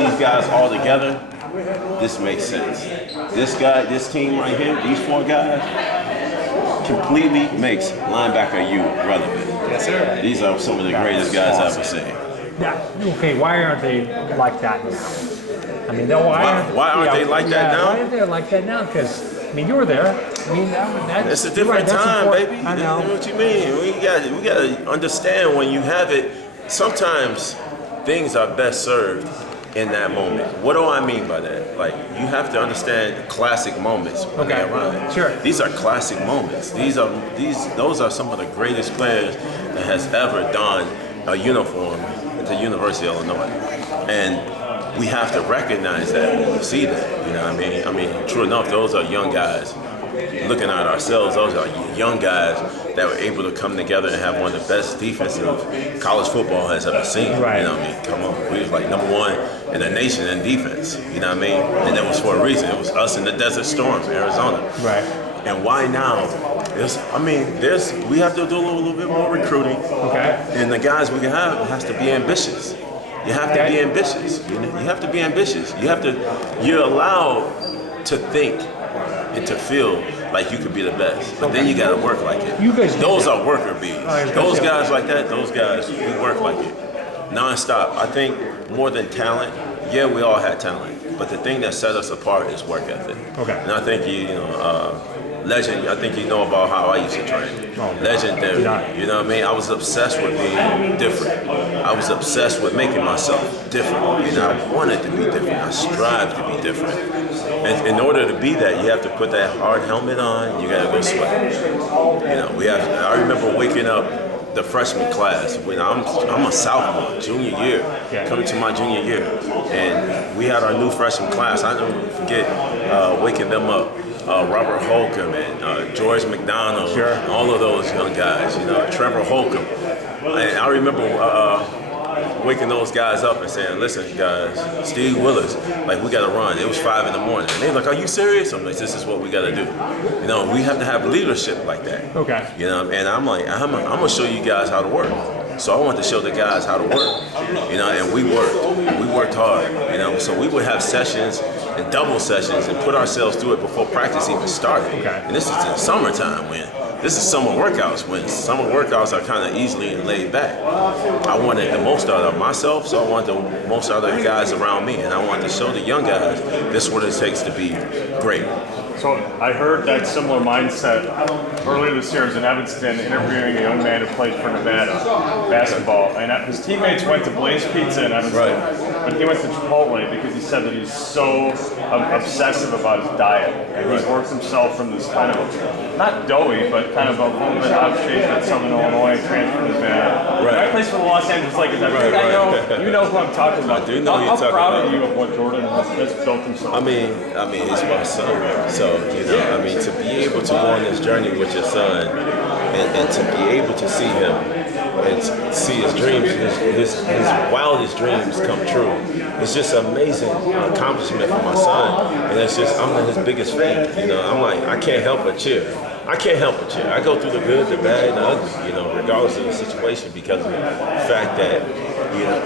these guys all together, this makes sense. This team right here, these 4 guys, completely makes linebacker U relevant. Yes, sir. These are some of the greatest guys I've ever seen. Yeah, okay, why aren't they like that now? I mean, Why aren't they like that now? Why aren't they like that now? Because, I mean, you were there. I mean, it's a different time, baby. I know. What you mean? We got to understand when you have it. Sometimes things are best served in that moment. What do I mean by that? Like, you have to understand classic moments when they're around. Sure. These are classic moments. Those are some of the greatest players that has ever donned a uniform at the University of Illinois, and we have to recognize that when we see that. You know what I mean? I mean, true enough, those are young guys. Looking at ourselves, those are young guys that were able to come together and have one of the best defenses college football has ever seen. Right. You know what I mean? Come on. We was like #1 in the nation in defense. You know what I mean? And that was for a reason. It was us in the Desert Storm, Arizona. Right. And why now? We have to do a little bit more recruiting. Okay. And the guys we can have has to be ambitious. You have to be ambitious. You have to be ambitious. You're allowed to think and to feel like you could be the best, but then you got to work like it. Those are worker bees. Those guys like that, those guys, we work like it, nonstop. I think more than talent. Yeah, we all had talent, but the thing that set us apart is work ethic. Okay. And I think Legend, I think you know about how I used to train. Legendary. You know what I mean? I was obsessed with being different. I was obsessed with making myself different. You know, I wanted to be different. I strived to be different. And in order to be that, you have to put that hard helmet on. You got to go sweat. You know, I remember waking up the freshman class when I'm a sophomore, junior year, coming to my junior year, and we had our new freshman class. I never forget waking them up. Robert Holcomb and George McDonald, and all of those young guys, you know, Trevor Holcomb. And I remember waking those guys up and saying, listen, guys, Steve Willis, like, we got to run. It was 5 in the morning. And they were like, are you serious? I'm like, this is what we got to do. You know, we have to have leadership like that. Okay. You know, and I'm like, I'm going to show you guys how to work. So I want to show the guys how to work, you know, and we worked hard, you know, so we would have sessions and double sessions and put ourselves through it before practice even started. Okay. And this is in summertime this is summer workouts when summer workouts are kind of easily laid back. I wanted the most out of myself, so I wanted the most out of the guys around me, and I wanted to show the young guys this is what it takes to be great. So I heard that similar mindset earlier this year. I was in Evanston interviewing a young man who played for Nevada basketball, and his teammates went to Blaze Pizza in Evanston, but he went to Chipotle because he said that he's so obsessive about his diet, and he's worked himself from this kind of, not doughy, but kind of a little bit out of shape at Southern Illinois, transferred to Nevada. Right. I plays for the Los Angeles Lakers. I think I know, you know who I'm talking about. I do know you're talking about. How proud are you of what Jordan has built himself? I mean, he's my son. So, you know, I mean, to be able to go on this journey with your son and to be able to see him and to see his dreams, his wildest dreams come true, it's just an amazing accomplishment for my son. And it's just, I'm his biggest fan. You know, I'm like, I can't help but cheer. I can't help but cheer. I go through the good, the bad, and the ugly, you know, regardless of the situation, because of the fact that, you know,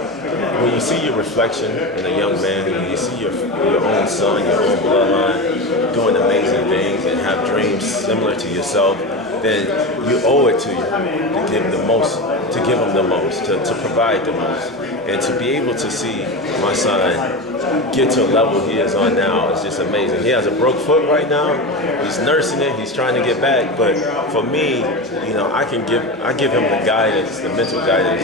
when you see your reflection in a young man, when you see your own son, your own bloodline doing amazing things and have dreams similar to yourself, then you owe it to you to give the most, to give him the most, to provide the most. And to be able to see my son get to a level he is on now is just amazing. He has a broke foot right now. He's nursing it. He's trying to get back. But for me, you know, I give him the guidance, the mental guidance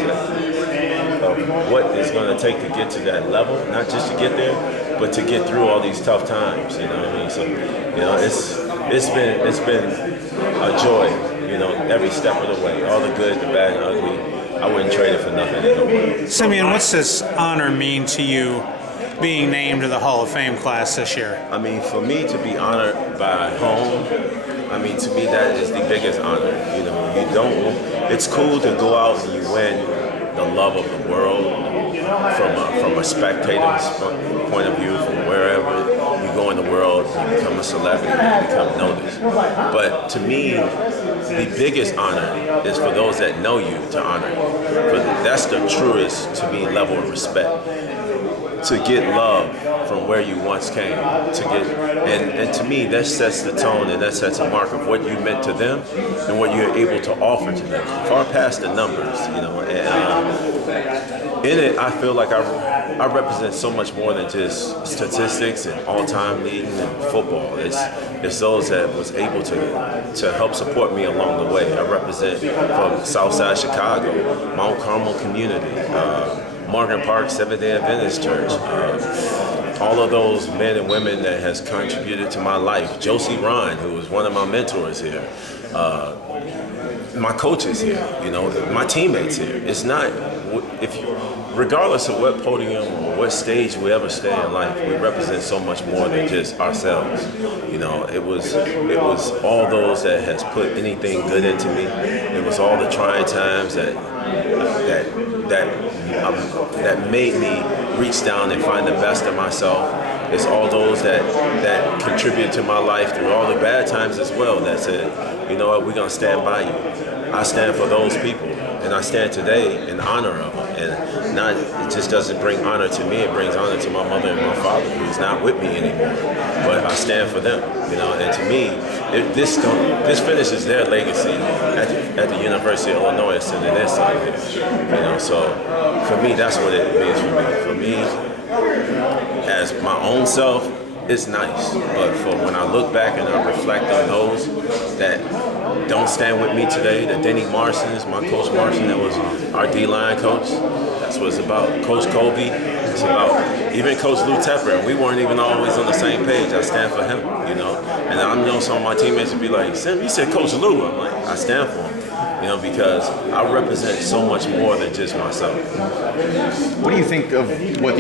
of what it's going to take to get to that level. Not just to get there, but to get through all these tough times. You know what I mean? So, you know, it's been a joy. You know, every step of the way, all the good, the bad, and ugly. I wouldn't trade it for nothing in the world. Simeon, what's this honor mean to you, being named to the Hall of Fame class this year? I mean, for me to be honored by home, I mean, to me that is the biggest honor. You know, it's cool to go out and you win the love of the world from a spectator's point of view, from wherever you go in the world, you become a celebrity, you become noticed. But to me, the biggest honor is for those that know you to honor you. But that's the truest, to me, level of respect. to get love from where you once came, and to me that sets the tone and that sets a mark of what you meant to them and what you're able to offer to them, far past the numbers, and in it I feel like I represent so much more than just statistics and all-time leading and football. It's those that was able to help support me along the way. I represent from Southside Chicago, Mount Carmel community, Morgan Park Seventh-day Adventist Church, all of those men and women that has contributed to my life. Josie Ryan, who was one of my mentors here, my coaches here, my teammates here. It's not, regardless of what podium or what stage we ever stay in life, we represent so much more than just ourselves. It was all those that has put anything good into me. It was all the trying times that made me reach down and find the best of myself. It's all those that contributed to my life through all the bad times as well, that said, you know what, we're gonna stand by you. I stand for those people, and I stand today in honor of them. And it just doesn't bring honor to me, it brings honor to my mother and my father, who's not with me anymore. But I stand for them, and to me, this finishes their legacy at the University of Illinois, sending their son here. So for me, that's what it means for me. For me, as my own self, it's nice. But for when I look back and I reflect on those that don't stand with me today, the Denny Marsons, my coach Marson, that was our D-line coach. That's what it's about. Coach Colby, it's about even Coach Lou Tepper. And we weren't even always on the same page. I stand for him, And I know some of my teammates would be like, Sam, you said Coach Lou. I'm like, I stand for him, because I represent so much more than just myself. What do you think of what the